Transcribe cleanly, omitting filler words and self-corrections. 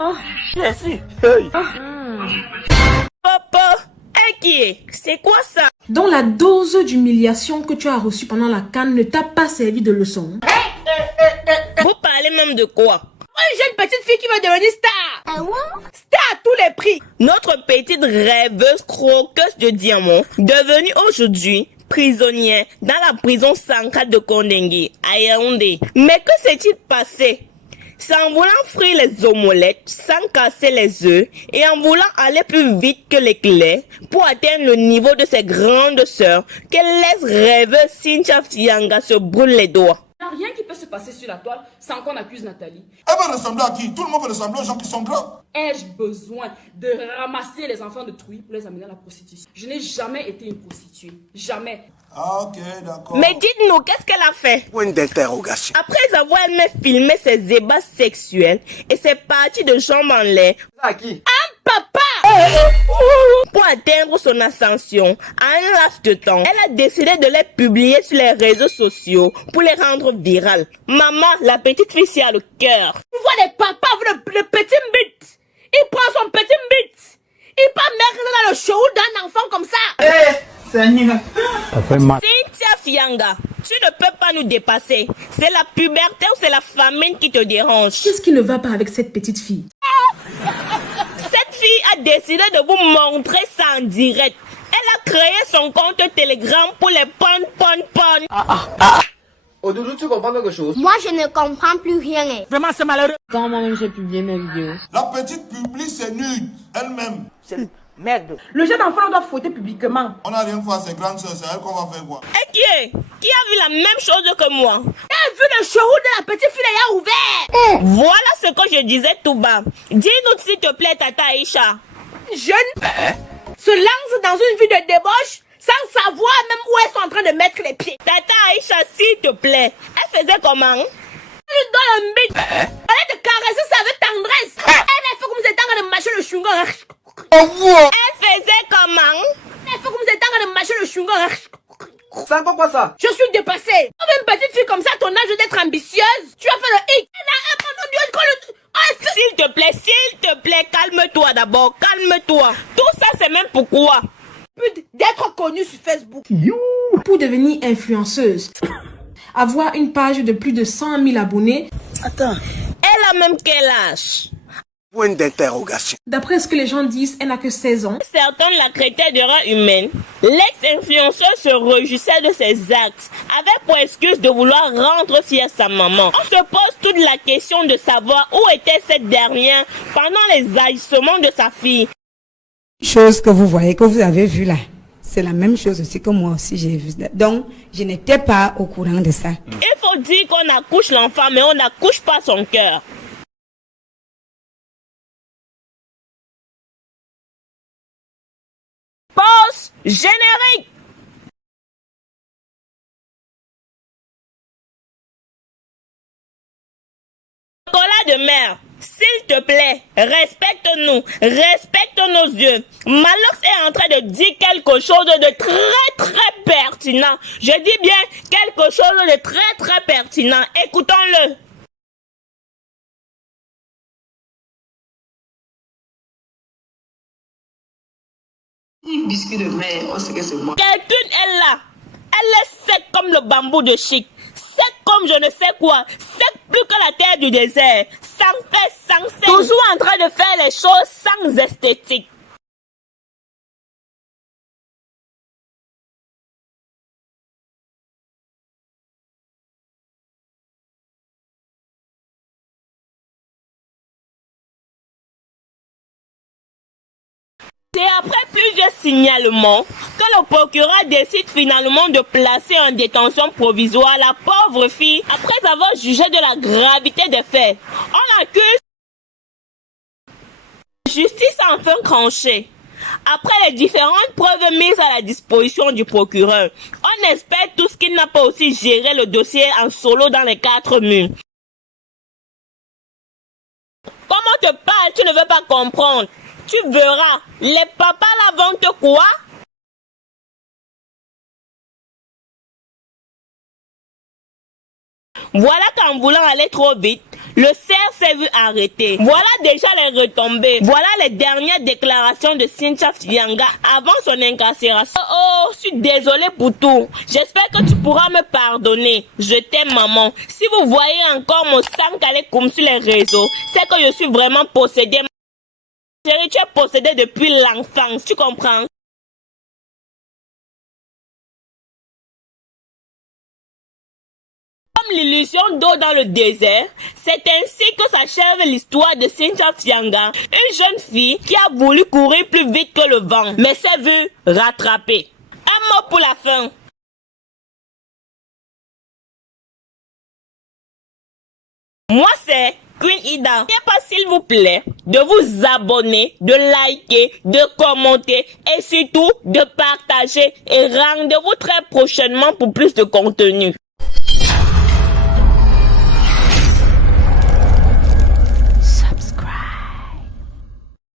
Oh. Merci. Hey. Papa, qui c'est quoi ça? Donc la dose d'humiliation que tu as reçue pendant la CAN ne t'a pas servi de leçon. Vous parlez même de quoi? J'ai une petite fille qui va devenir star. Star à tous les prix. Notre petite rêveuse croqueuse de diamants, devenue aujourd'hui prisonnière dans la prison centrale de Kondengi, à Yaoundé. Mais que s'est-il passé? C'est en voulant frire les omelettes sans casser les œufs et en voulant aller plus vite que l'éclair pour atteindre le niveau de ses grandes sœurs qu'elle laisse rêveuse Cynthia Fianga se brûle les doigts. Il n'y a rien qui peut se passer sur la toile sans qu'on accuse Nathalie. Elle va ressembler à qui? Tout le monde va ressembler aux gens qui sont grands. Ai-je besoin de ramasser les enfants de Trouy pour les amener à la prostitution? Je n'ai jamais été une prostituée. Jamais. Ah, ok, d'accord. Mais dites-nous, qu'est-ce qu'elle a fait? Point d'interrogation. Après avoir elle-même filmé ses ébats sexuels et ses parties de jambes en l'air, À qui? Papa! pour atteindre son ascension, en un laps de temps, elle a décidé de les publier sur les réseaux sociaux pour les rendre virales. Maman, la petite fille, c'est à le cœur. Tu vois les papas, le petit bit. Il prend son petit bit. Il peut mettre dans le show d'un enfant comme ça. Cynthia Fianga, tu ne peux pas nous dépasser. C'est la puberté ou c'est la famine qui te dérange? Qu'est-ce qui ne va pas avec cette petite fille? Cette fille a décidé de vous montrer ça en direct. Elle a créé son compte Telegram pour les pon. Au doudou, tu comprends quelque chose? Moi, je ne comprends plus rien. Vraiment, c'est malheureux. Quand moi-même j'ai publié mes vidéos. La petite publie ses nudes, elle-même. Merde. Le jeune enfant doit fouetter publiquement. On n'a rien fait à ses grandes soeurs, c'est elle qu'on va faire quoi? Et qui a vu la même chose que moi? Elle a vu le show de la petite fille a ouvert. Voilà ce que je disais tout bas. Dis-nous s'il te plaît, Tata Aïcha. Jeune se lance dans une vie de débauche sans savoir même où elles sont en train de mettre les pieds. Tata Aïcha, s'il te plaît. Elle faisait comment? Tu donnes un bit. Elle te caresser ça avec tendresse. Elle a fait comme si elle était en train de mâcher le chewing-gum. Elle faisait comment? Elle a fait comme si elle était en train de mâcher le chewing-gum. C'est encore quoi ça? Je suis dépassée. Comme une petite fille comme ça, à ton âge d'être ambitieuse, tu as fait le hic. S'il te plaît, calme-toi d'abord, calme-toi. Tout ça, c'est même pourquoi. D'être connue sur Facebook. Pour devenir influenceuse, avoir une page de plus de 100 000 abonnés. Elle a même quel âge? Point d'interrogation. D'après ce que les gens disent, elle n'a que 16 ans. Certains la traitaient de rat humaine. L'ex-influenceuse se réjouissait de ses actes, avec pour excuse de vouloir rendre fière sa maman. On se pose toute la question de savoir où était cette dernière pendant les agissements de sa fille. Chose que vous voyez, que vous avez vu là, c'est la même chose aussi que moi aussi j'ai vu. Donc, je n'étais pas au courant de ça. Il faut dire qu'on accouche l'enfant, mais on n'accouche pas son cœur. Pause générique. Chocolat de mer, s'il te plaît, respecte-nous, respecte nos yeux. Malox est en train de dire quelque chose de très pertinent. Je dis bien quelque chose de très pertinent. Écoutons-le. Biscuit de mer, on sait que c'est moi. Quelqu'un est là. Elle est sec comme le bambou de Chic. Sec comme je ne sais quoi. Sec plus que la terre du désert. Sans fait, sans sel. Toujours en train de faire les choses sans esthétique. C'est après plusieurs signalements que le procureur décide finalement de placer en détention provisoire la pauvre fille après avoir jugé de la gravité des faits. On accuse la justice enfin tranchée. Après les différentes preuves mises à la disposition du procureur, on espère tous qu'il n'a pas aussi géré le dossier en solo dans les 4 murs. Comment te parles, tu ne veux pas comprendre? Tu verras, les papas la vendent quoi? Voilà qu'en voulant aller trop vite, Le cerf s'est vu arrêter. Voilà déjà les retombées. Voilà les dernières déclarations de Cynthia Fianga avant son incarcération. Oh, je suis désolée pour tout. J'espère que tu pourras me pardonner. Je t'aime, maman. Si vous voyez encore mon sang calé comme sur les réseaux, c'est que je suis vraiment possédée. Chérie, tu es possédée depuis l'enfance, tu comprends? Comme l'illusion d'eau dans le désert, c'est ainsi que s'achève l'histoire de Cynthia Fianga, une jeune fille qui a voulu courir plus vite que le vent, mais s'est vue rattrapée. Un mot pour la fin. Moi, c'est Queen Ida. N'oubliez pas, s'il vous plaît, de vous abonner, de liker, de commenter et surtout de partager. Et rendez-vous très prochainement pour plus de contenu.